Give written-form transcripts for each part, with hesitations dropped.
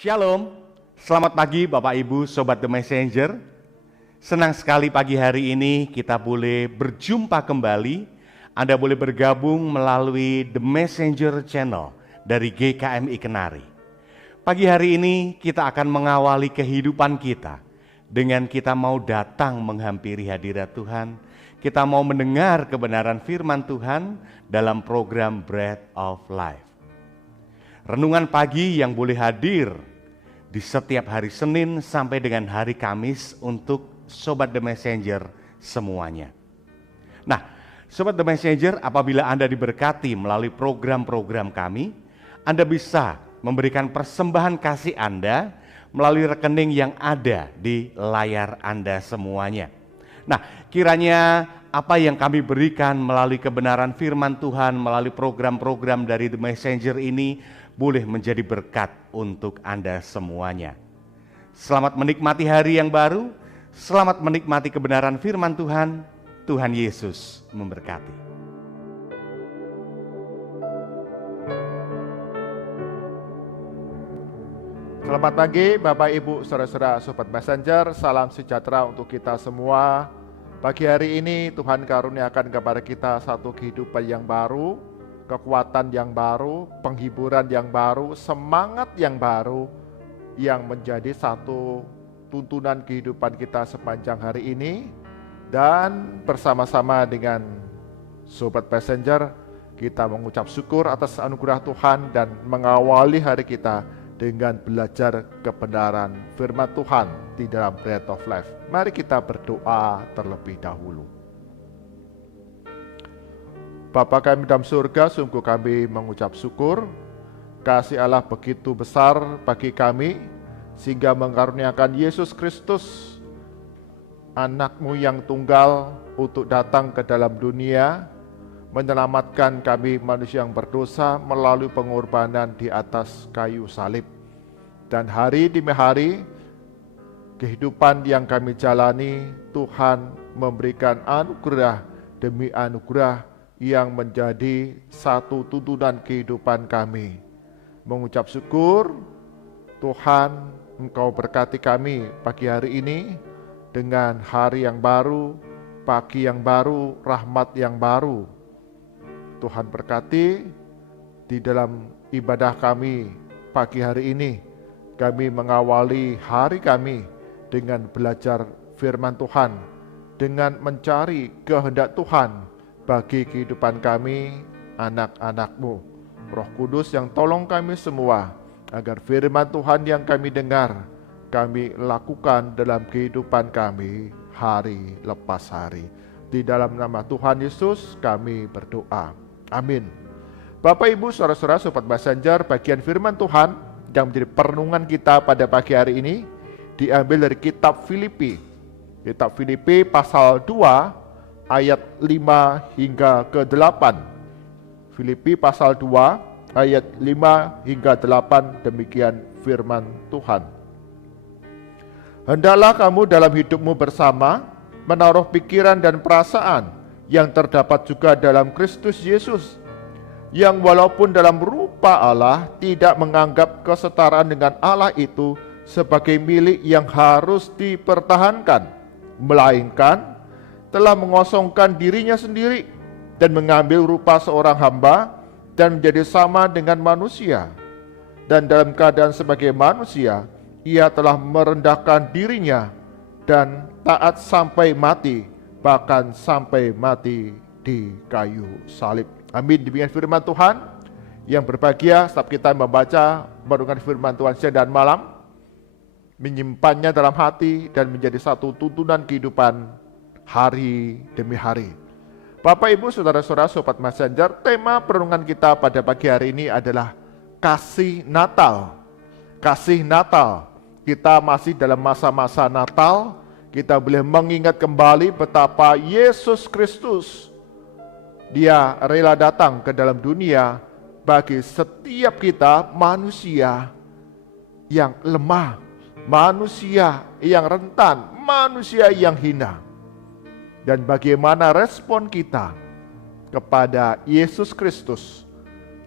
Shalom, selamat pagi Bapak Ibu Sobat The Messenger. Senang sekali pagi hari ini kita boleh berjumpa kembali. Anda boleh bergabung melalui The Messenger Channel dari GKMI Kenari. Pagi hari ini kita akan mengawali kehidupan kita dengan kita mau datang menghampiri hadirat Tuhan. Kita mau mendengar kebenaran firman Tuhan dalam program Bread of Life. Renungan pagi yang boleh hadir di setiap hari Senin sampai dengan hari Kamis untuk Sobat The Messenger semuanya. Nah, Sobat The Messenger, apabila Anda diberkati melalui program-program kami, Anda bisa memberikan persembahan kasih Anda melalui rekening yang ada di layar Anda semuanya. Nah, kiranya apa yang kami berikan melalui kebenaran firman Tuhan, melalui program-program dari The Messenger ini boleh menjadi berkat untuk Anda semuanya. Selamat menikmati hari yang baru, selamat menikmati kebenaran firman Tuhan. Tuhan Yesus memberkati. Selamat pagi Bapak Ibu Saudara-saudara Sobat Messenger, salam sejahtera untuk kita semua. Pagi hari ini Tuhan karuniakan kepada kita satu kehidupan yang baru, kekuatan yang baru, penghiburan yang baru, semangat yang baru yang menjadi satu tuntunan kehidupan kita sepanjang hari ini. Dan bersama-sama dengan Sobat Messenger, kita mengucap syukur atas anugerah Tuhan dan mengawali hari kita dengan belajar kebenaran firman Tuhan di dalam Bread of Life. Mari kita berdoa terlebih dahulu. Bapa kami dalam surga, sungguh kami mengucap syukur. Kasih Allah begitu besar bagi kami, sehingga mengaruniakan Yesus Kristus, anak-Mu yang tunggal, untuk datang ke dalam dunia, menyelamatkan kami manusia yang berdosa melalui pengorbanan di atas kayu salib. Dan hari demi hari, kehidupan yang kami jalani, Tuhan memberikan anugerah demi anugerah yang menjadi satu tuntunan kehidupan kami. Mengucap syukur, Tuhan, Engkau berkati kami pagi hari ini dengan hari yang baru, pagi yang baru, rahmat yang baru. Tuhan berkati di dalam ibadah kami pagi hari ini. Kami mengawali hari kami dengan belajar firman Tuhan, dengan mencari kehendak Tuhan bagi kehidupan kami, anak-anak-Mu. Roh Kudus yang tolong kami semua, agar firman Tuhan yang kami dengar, kami lakukan dalam kehidupan kami hari lepas hari. Di dalam nama Tuhan Yesus kami berdoa. Amin. Bapak Ibu Saudara-saudara Sobat Messenger, bagian firman Tuhan yang menjadi perenungan kita pada pagi hari ini diambil dari kitab Filipi. Kitab Filipi pasal 2 ayat 5 hingga ke 8. Filipi pasal 2 ayat 5 hingga 8, demikian firman Tuhan. Hendaklah kamu dalam hidupmu bersama menaruh pikiran dan perasaan yang terdapat juga dalam Kristus Yesus, yang walaupun dalam rupa Allah tidak menganggap kesetaraan dengan Allah itu sebagai milik yang harus dipertahankan, melainkan telah mengosongkan dirinya sendiri dan mengambil rupa seorang hamba dan menjadi sama dengan manusia. Dan dalam keadaan sebagai manusia, ia telah merendahkan dirinya dan taat sampai mati, bahkan sampai mati di kayu salib. Amin. Demikian firman Tuhan. Yang berbahagia setiap kita membaca merenungkan firman Tuhan siang dan malam, menyimpannya dalam hati dan menjadi satu tuntunan kehidupan hari demi hari. Bapak Ibu Saudara-saudara Sobat Messenger, tema perenungan kita pada pagi hari ini adalah kasih Natal. Kasih Natal. Kita masih dalam masa-masa Natal. Kita boleh mengingat kembali betapa Yesus Kristus, Dia rela datang ke dalam dunia bagi setiap kita manusia yang lemah, manusia yang rentan, manusia yang hina. Dan bagaimana respon kita kepada Yesus Kristus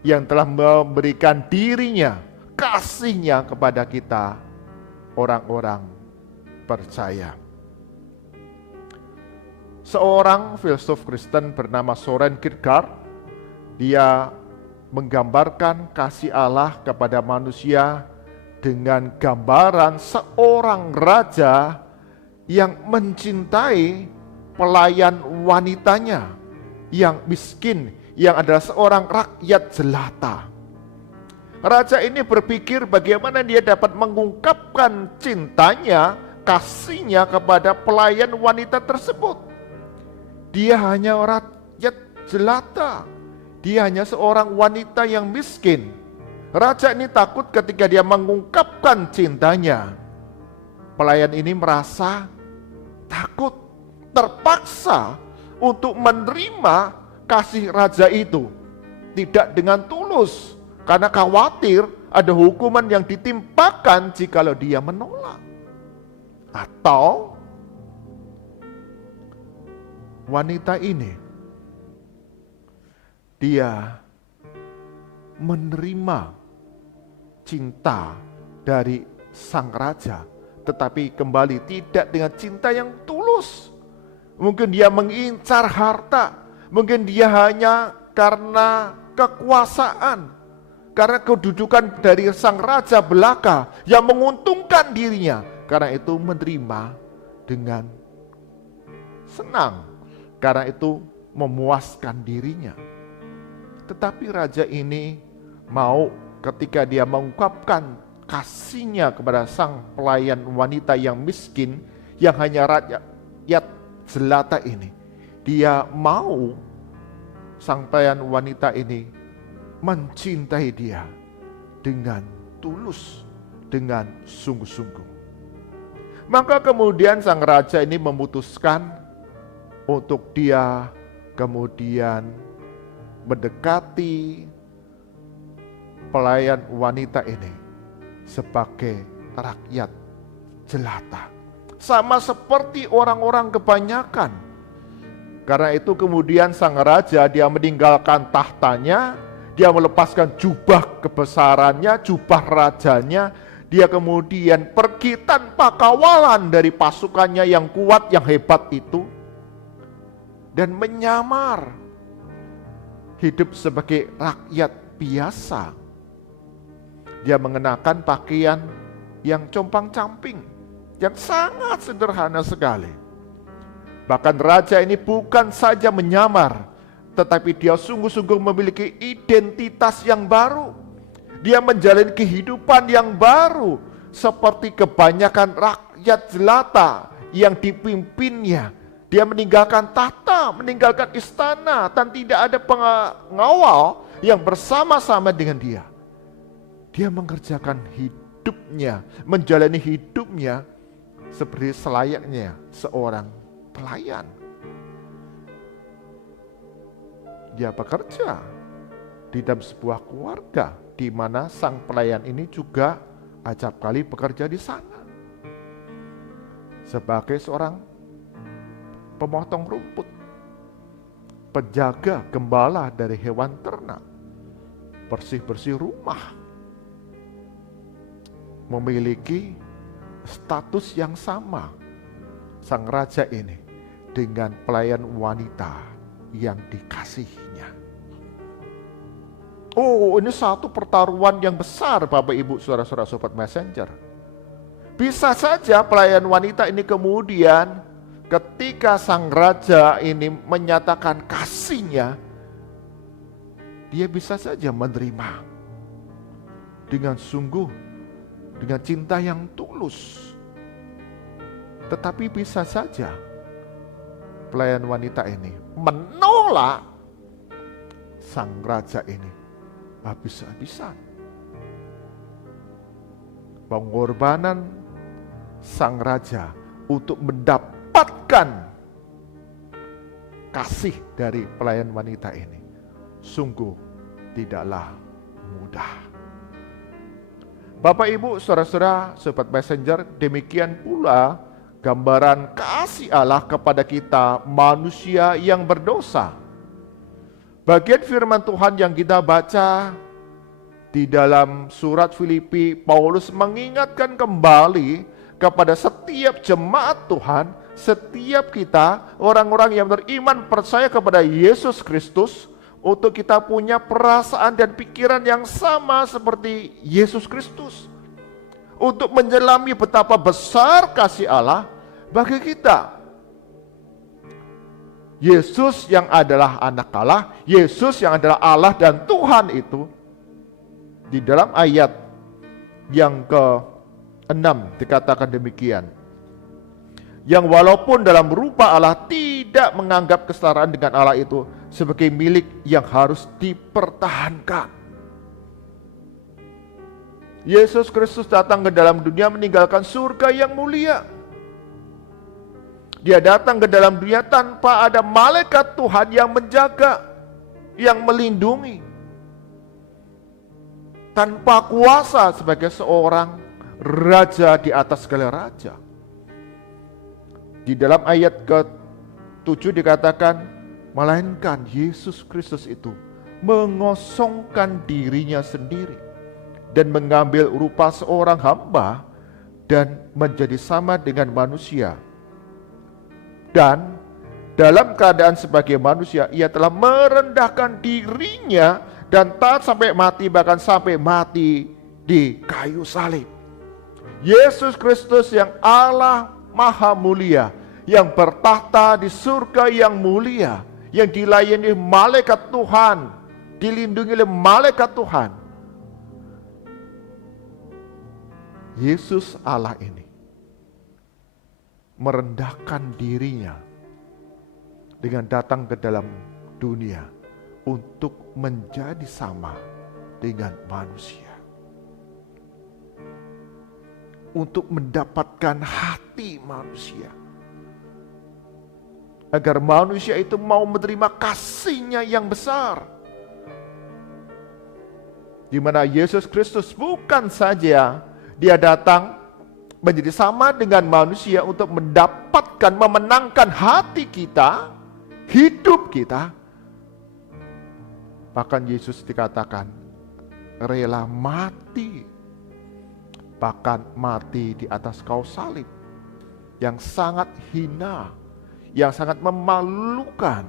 yang telah memberikan dirinya, kasih-Nya kepada kita, orang-orang percaya. Seorang filsuf Kristen bernama Søren Kierkegaard, dia menggambarkan kasih Allah kepada manusia dengan gambaran seorang raja yang mencintai pelayan wanitanya yang miskin, yang adalah seorang rakyat jelata. Raja ini berpikir bagaimana dia dapat mengungkapkan cintanya, kasihnya kepada pelayan wanita tersebut. Dia hanya rakyat jelata, dia hanya seorang wanita yang miskin. Raja ini takut ketika dia mengungkapkan cintanya. Pelayan ini merasa takut, terpaksa untuk menerima kasih raja itu. Tidak dengan tulus, karena khawatir ada hukuman yang ditimpakan jikalau dia menolak. Atau wanita ini, dia menerima cinta dari sang raja, tetapi kembali tidak dengan cinta yang tulus. Mungkin dia mengincar harta, mungkin dia hanya karena kekuasaan, karena kedudukan dari sang raja belaka yang menguntungkan dirinya. Karena itu menerima dengan senang, karena itu memuaskan dirinya. Tetapi raja ini mau ketika dia mengungkapkan kasihnya kepada sang pelayan wanita yang miskin, yang hanya rakyat jelata ini, dia mau sang pelayan wanita ini mencintai dia dengan tulus, dengan sungguh-sungguh. Maka kemudian sang raja ini memutuskan untuk dia kemudian mendekati pelayan wanita ini sebagai rakyat jelata, sama seperti orang-orang kebanyakan. Karena itu kemudian sang raja dia meninggalkan tahtanya, dia melepaskan jubah kebesarannya, jubah rajanya, dia kemudian pergi tanpa kawalan dari pasukannya yang kuat, yang hebat itu, dan menyamar hidup sebagai rakyat biasa. Dia mengenakan pakaian yang compang-camping, yang sangat sederhana sekali. Bahkan raja ini bukan saja menyamar, tetapi dia sungguh-sungguh memiliki identitas yang baru. Dia menjalani kehidupan yang baru, seperti kebanyakan rakyat jelata yang dipimpinnya. Dia meninggalkan tahta, meninggalkan istana, dan tidak ada pengawal yang bersama-sama dengan dia. Dia mengerjakan hidupnya, menjalani hidupnya seperti selayaknya seorang pelayan. Dia bekerja di dalam sebuah keluarga di mana sang pelayan ini juga acap kali bekerja di sana sebagai seorang pemotong rumput, penjaga, gembala dari hewan ternak, bersih-bersih rumah. Memiliki status yang sama sang raja ini dengan pelayan wanita yang dikasihinya. Oh, ini satu pertaruhan yang besar Bapak Ibu Saudara-saudara Sobat Messenger. Bisa saja pelayan wanita ini kemudian ketika sang raja ini menyatakan kasihnya, dia bisa saja menerima dengan sungguh, dengan cinta yang tulus. Tetapi bisa saja pelayan wanita ini menolak sang raja ini habis-habisan. Pengorbanan sang raja untuk mendapatkan kasih dari pelayan wanita ini sungguh tidaklah mudah. Bapak Ibu Saudara-saudara Sobat Messenger, demikian pula gambaran kasih Allah kepada kita manusia yang berdosa. Bagian firman Tuhan yang kita baca Di dalam surat Filipi, Paulus mengingatkan kembali kepada setiap jemaat Tuhan, setiap kita, orang-orang yang beriman percaya kepada Yesus Kristus, untuk kita punya perasaan dan pikiran yang sama seperti Yesus Kristus. Untuk menyelami betapa besar kasih Allah bagi kita. Yesus yang adalah anak Allah, Yesus yang adalah Allah dan Tuhan itu, di dalam ayat yang ke-6 dikatakan demikian. Yang walaupun dalam rupa Allah tidak menganggap kesetaraan dengan Allah itu sebagai milik yang harus dipertahankan. Yesus Kristus datang ke dalam dunia meninggalkan surga yang mulia. Dia datang ke dalam dunia tanpa ada malaikat Tuhan yang menjaga, yang melindungi. Tanpa kuasa sebagai seorang raja di atas segala raja. Di dalam ayat ke-7 dikatakan, melainkan Yesus Kristus itu mengosongkan dirinya sendiri dan mengambil rupa seorang hamba dan menjadi sama dengan manusia. Dan dalam keadaan sebagai manusia, ia telah merendahkan dirinya dan taat sampai mati, bahkan sampai mati di kayu salib. Yesus Kristus yang Allah Maha Mulia, yang bertahta di surga yang mulia, yang dilayani malaikat Tuhan, dilindungi oleh malaikat Tuhan. Yesus Allah ini merendahkan dirinya dengan datang ke dalam dunia untuk menjadi sama dengan manusia. Untuk mendapatkan hati manusia. Agar manusia itu mau menerima kasih-Nya yang besar. Di mana Yesus Kristus bukan saja Dia datang menjadi sama dengan manusia untuk mendapatkan, memenangkan hati kita, hidup kita. Bahkan Yesus dikatakan rela mati, bahkan mati di atas kayu salib yang sangat hina, yang sangat memalukan,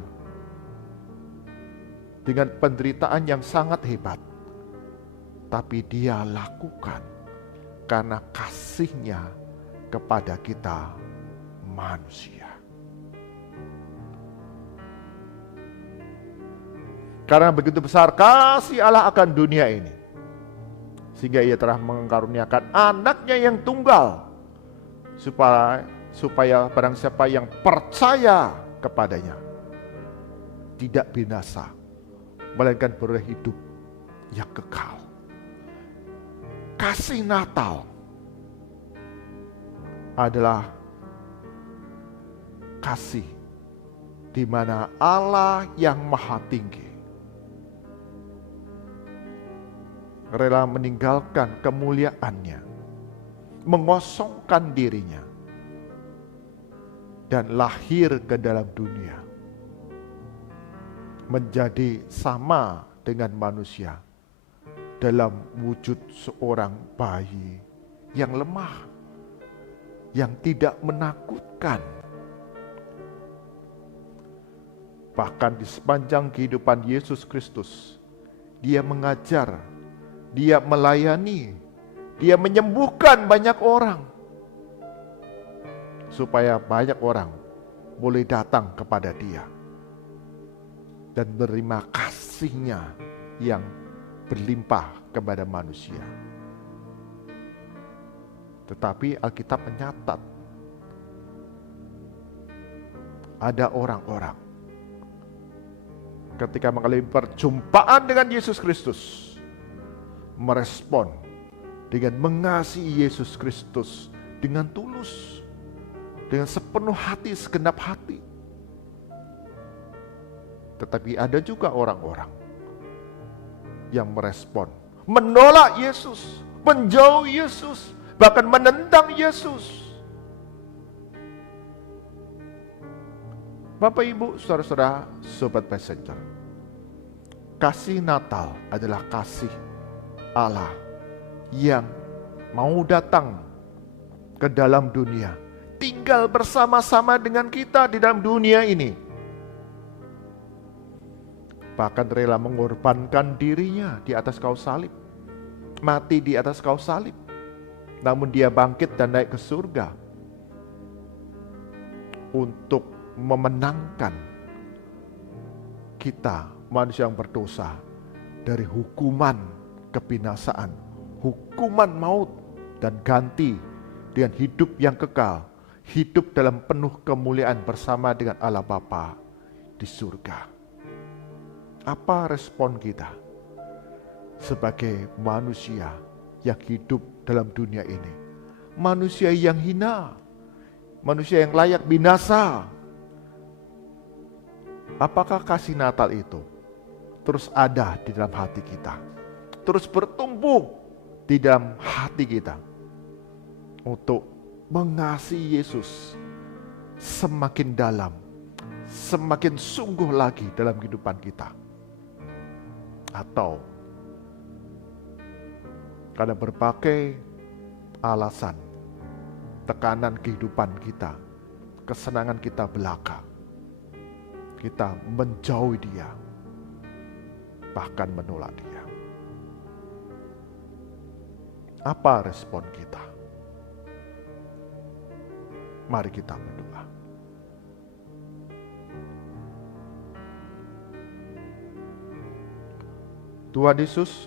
dengan penderitaan yang sangat hebat. Tapi Dia lakukan karena kasih-Nya kepada kita manusia. Karena begitu besar kasih Allah akan dunia ini, sehingga Ia telah mengaruniakan anaknya yang tunggal, supaya barang siapa yang percaya kepadanya tidak binasa, melainkan beroleh hidup yang kekal. Kasih Natal adalah kasih di mana Allah yang Maha Tinggi rela meninggalkan kemuliaan-Nya, mengosongkan dirinya, dan lahir ke dalam dunia, menjadi sama dengan manusia dalam wujud seorang bayi yang lemah, yang tidak menakutkan. Bahkan di sepanjang kehidupan Yesus Kristus, Dia mengajar, Dia melayani, Dia menyembuhkan banyak orang, supaya banyak orang boleh datang kepada Dia dan menerima kasih-Nya yang berlimpah kepada manusia. Tetapi Alkitab mencatat ada orang-orang ketika mengalami perjumpaan dengan Yesus Kristus merespon dengan mengasihi Yesus Kristus dengan tulus, dengan sepenuh hati, segenap hati. Tetapi ada juga orang-orang yang merespon, menolak Yesus, menjauh Yesus, bahkan menentang Yesus. Bapak, Ibu, saudara-saudara, Sobat Messenger, kasih Natal adalah kasih Allah yang mau datang ke dalam dunia, tinggal bersama-sama dengan kita di dalam dunia ini. Bahkan rela mengorbankan dirinya di atas kayu salib, mati di atas kayu salib. Namun dia bangkit dan naik ke surga untuk memenangkan kita, manusia yang berdosa, dari hukuman kebinasaan, hukuman maut, dan ganti dengan hidup yang kekal, hidup dalam penuh kemuliaan bersama dengan Allah Bapa di surga. Apa respon kita sebagai manusia yang hidup dalam dunia ini? Manusia yang hina, manusia yang layak binasa. Apakah kasih Natal itu terus ada di dalam hati kita, terus bertumbuh di dalam hati kita untuk mengasihi Yesus semakin dalam, semakin sungguh lagi dalam kehidupan kita? Atau karena berbagai alasan, tekanan kehidupan kita, kesenangan kita belaka, kita menjauhi dia, bahkan menolak dia. Apa respon kita? Mari kita berdoa. Tuhan Yesus,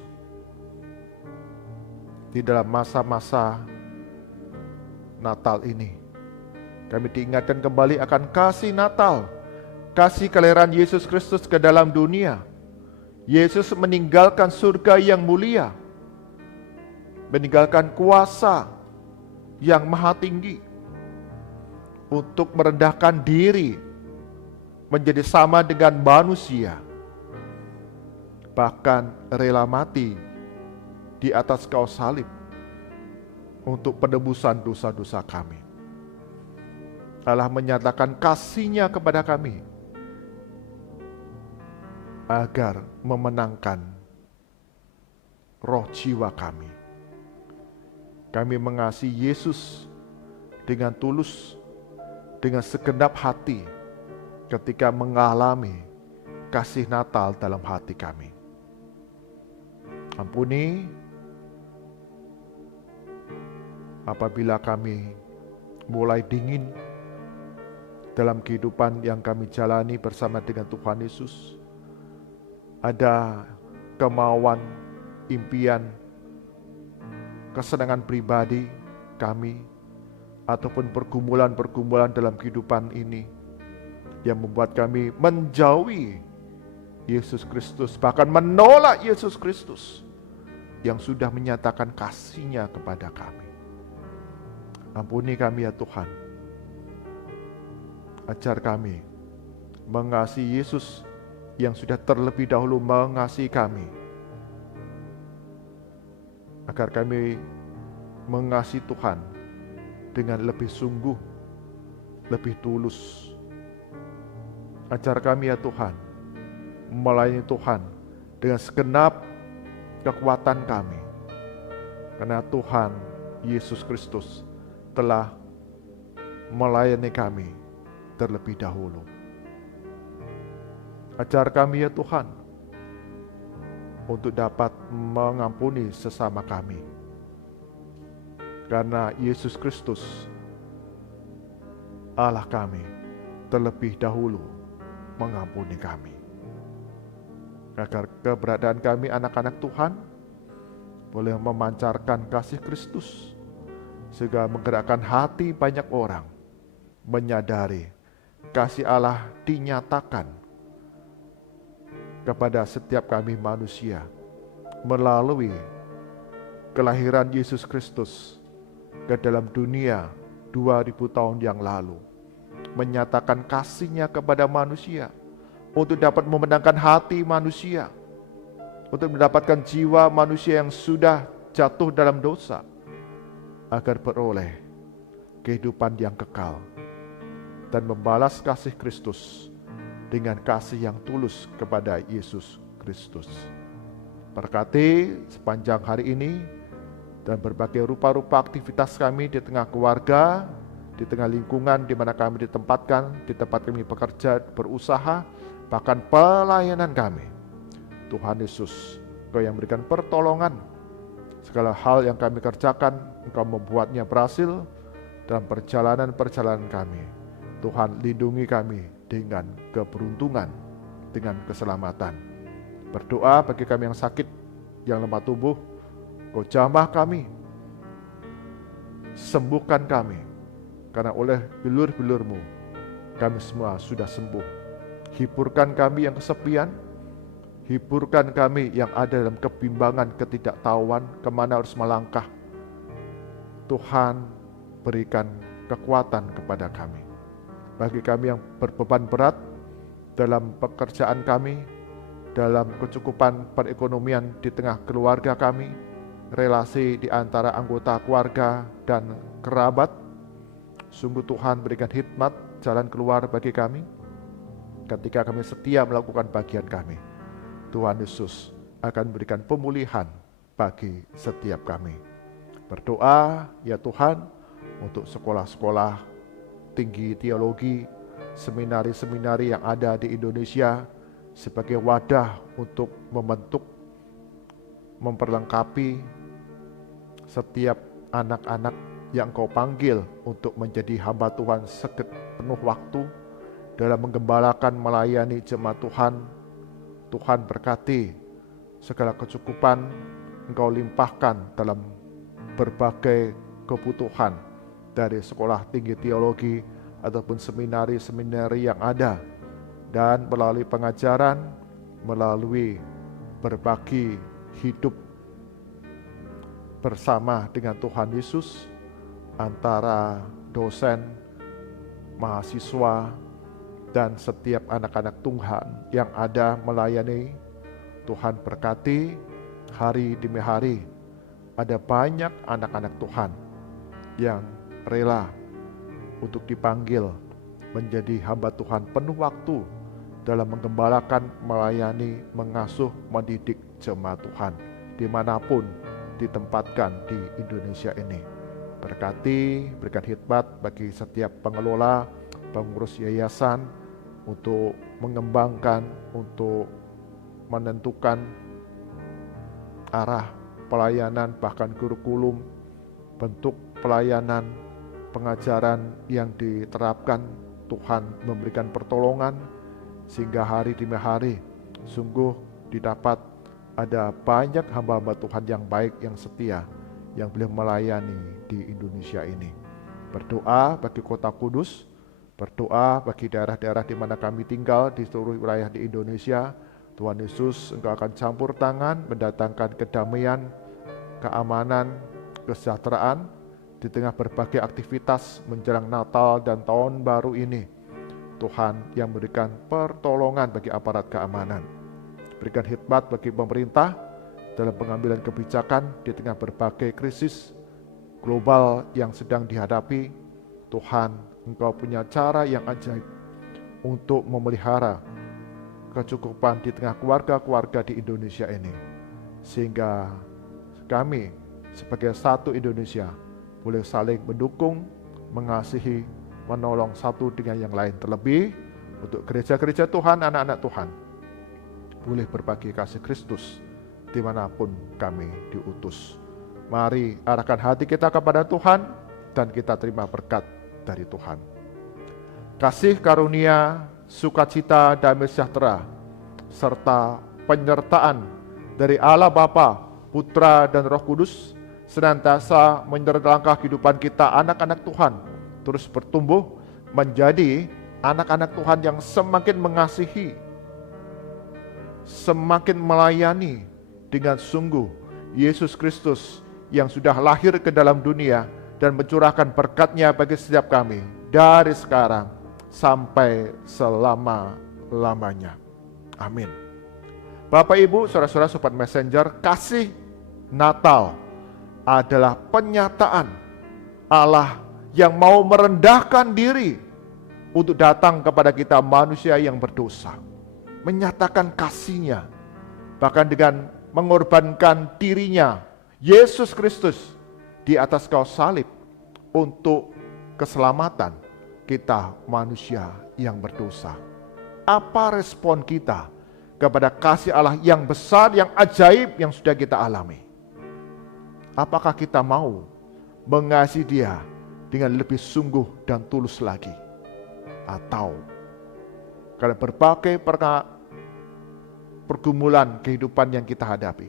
di dalam masa-masa Natal ini, kami diingatkan kembali akan kasih Natal, kasih kelahiran Yesus Kristus ke dalam dunia. Yesus meninggalkan surga yang mulia, meninggalkan kuasa yang maha tinggi untuk merendahkan diri menjadi sama dengan manusia, bahkan rela mati di atas kayu salib untuk penebusan dosa-dosa kami. Allah menyatakan kasih-Nya kepada kami agar memenangkan roh jiwa kami. Kami mengasihi Yesus dengan tulus, dengan segenap hati ketika mengalami kasih Natal dalam hati kami. Ampuni apabila kami mulai dingin dalam kehidupan yang kami jalani bersama dengan Tuhan Yesus. Ada kemauan, impian, kesenangan pribadi kami, ataupun pergumulan-pergumulan dalam kehidupan ini yang membuat kami menjauhi Yesus Kristus, bahkan menolak Yesus Kristus yang sudah menyatakan kasih-Nya kepada kami. Ampuni kami ya Tuhan. Ajar kami mengasihi Yesus yang sudah terlebih dahulu mengasihi kami, agar kami mengasihi Tuhan dengan lebih sungguh, lebih tulus. Ajar kami ya Tuhan melayani Tuhan dengan segenap kekuatan kami, karena Tuhan Yesus Kristus telah melayani kami terlebih dahulu. Ajar kami ya Tuhan untuk dapat mengampuni sesama kami, karena Yesus Kristus Allah kami terlebih dahulu mengampuni kami. Agar keberadaan kami anak-anak Tuhan boleh memancarkan kasih Kristus, sehingga menggerakkan hati banyak orang menyadari kasih Allah dinyatakan kepada setiap kami manusia melalui kelahiran Yesus Kristus ke dalam dunia 2000 tahun yang lalu, menyatakan kasih-Nya kepada manusia untuk dapat memenangkan hati manusia, untuk mendapatkan jiwa manusia yang sudah jatuh dalam dosa, agar beroleh kehidupan yang kekal dan membalas kasih Kristus dengan kasih yang tulus kepada Yesus Kristus. berkati sepanjang hari ini dan berbagai rupa-rupa aktivitas kami di tengah keluarga, di tengah lingkungan di mana kami ditempatkan, di tempat kami bekerja, berusaha, bahkan pelayanan kami. Tuhan Yesus, Engkau yang memberikan pertolongan. Segala hal yang kami kerjakan, Engkau membuatnya berhasil dalam perjalanan-perjalanan kami. Tuhan, lindungi kami dengan keberuntungan, dengan keselamatan. Berdoa bagi kami yang sakit, yang lemah tubuh, Engkau jamah kami, sembuhkan kami, karena oleh bilur-bilur-Mu kami semua sudah sembuh. Hiburkan kami yang kesepian, hiburkan kami yang ada dalam kebimbangan, ketidaktahuan, kemana harus melangkah. Tuhan, berikan kekuatan kepada kami. Bagi kami yang berbeban berat dalam pekerjaan kami, dalam kecukupan perekonomian di tengah keluarga kami, relasi di antara anggota keluarga dan kerabat, sungguh Tuhan berikan hikmat jalan keluar bagi kami. Ketika kami setia melakukan bagian kami, Tuhan Yesus akan berikan pemulihan bagi setiap kami. Berdoa ya Tuhan untuk sekolah-sekolah tinggi teologi, seminari-seminari yang ada di Indonesia sebagai wadah untuk membentuk, memperlengkapi setiap anak-anak yang Kau panggil untuk menjadi hamba Tuhan sepenuh waktu dalam menggembalakan, melayani jemaat Tuhan. Tuhan berkati segala kecukupan Engkau limpahkan dalam berbagai kebutuhan dari sekolah tinggi teologi ataupun seminari-seminari yang ada, dan melalui pengajaran, melalui berbagi hidup bersama dengan Tuhan Yesus antara dosen, mahasiswa, dan setiap anak-anak Tuhan yang ada melayani. Tuhan berkati hari demi hari. Ada banyak anak-anak Tuhan yang rela untuk dipanggil menjadi hamba Tuhan penuh waktu dalam menggembalakan, melayani, mengasuh, mendidik jemaat Tuhan dimanapun ditempatkan di Indonesia ini. Berkati, berikan hikmat bagi setiap pengelola, pengurus yayasan untuk mengembangkan, untuk menentukan arah pelayanan, bahkan kurikulum, bentuk pelayanan, pengajaran yang diterapkan. Tuhan memberikan pertolongan sehingga hari demi hari sungguh didapat ada banyak hamba-hamba Tuhan yang baik, yang setia, yang boleh melayani di Indonesia ini. Berdoa bagi Kota Kudus, berdoa bagi daerah-daerah di mana kami tinggal di seluruh wilayah di Indonesia. Tuhan Yesus, Engkau akan campur tangan mendatangkan kedamaian, keamanan, kesejahteraan di tengah berbagai aktivitas menjelang Natal dan Tahun Baru ini. Tuhan yang memberikan pertolongan bagi aparat keamanan, berikan hikmat bagi pemerintah dalam pengambilan kebijakan di tengah berbagai krisis global yang sedang dihadapi. Tuhan, Engkau punya cara yang ajaib untuk memelihara kecukupan di tengah keluarga-keluarga di Indonesia ini, sehingga kami sebagai satu Indonesia boleh saling mendukung, mengasihi, menolong satu dengan yang lain. Terlebih untuk gereja-gereja Tuhan, anak-anak Tuhan boleh berbagi kasih Kristus dimanapun kami diutus. Mari arahkan hati kita kepada Tuhan dan kita terima berkat dari Tuhan. Kasih karunia, sukacita, damai sejahtera, serta penyertaan dari Allah Bapa, Putra, dan Roh Kudus senantiasa menyertai langkah kehidupan kita anak-anak Tuhan, terus bertumbuh menjadi anak-anak Tuhan yang semakin mengasihi, semakin melayani dengan sungguh Yesus Kristus yang sudah lahir ke dalam dunia dan mencurahkan berkat-Nya bagi setiap kami dari sekarang sampai selama-lamanya. Amin. Bapak, Ibu, saudara-saudara, Sobat Messenger, kasih Natal adalah penyataan Allah yang mau merendahkan diri untuk datang kepada kita manusia yang berdosa, menyatakan kasih-Nya, bahkan dengan mengorbankan dirinya, Yesus Kristus, di atas kayu salib untuk keselamatan kita manusia yang berdosa. Apa respon kita kepada kasih Allah yang besar, yang ajaib yang sudah kita alami? Apakah kita mau mengasihi Dia dengan lebih sungguh dan tulus lagi? Atau karena berbagai pergumulan kehidupan yang kita hadapi,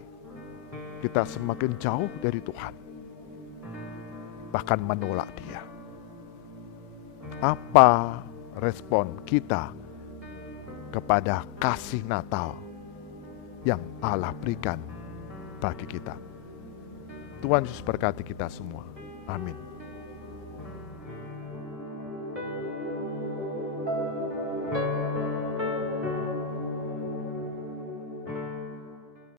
kita semakin jauh dari Tuhan, bahkan menolak Dia. Apa respon kita kepada kasih Natal yang Allah berikan bagi kita? Tuhan Yesus berkati kita semua. Amin.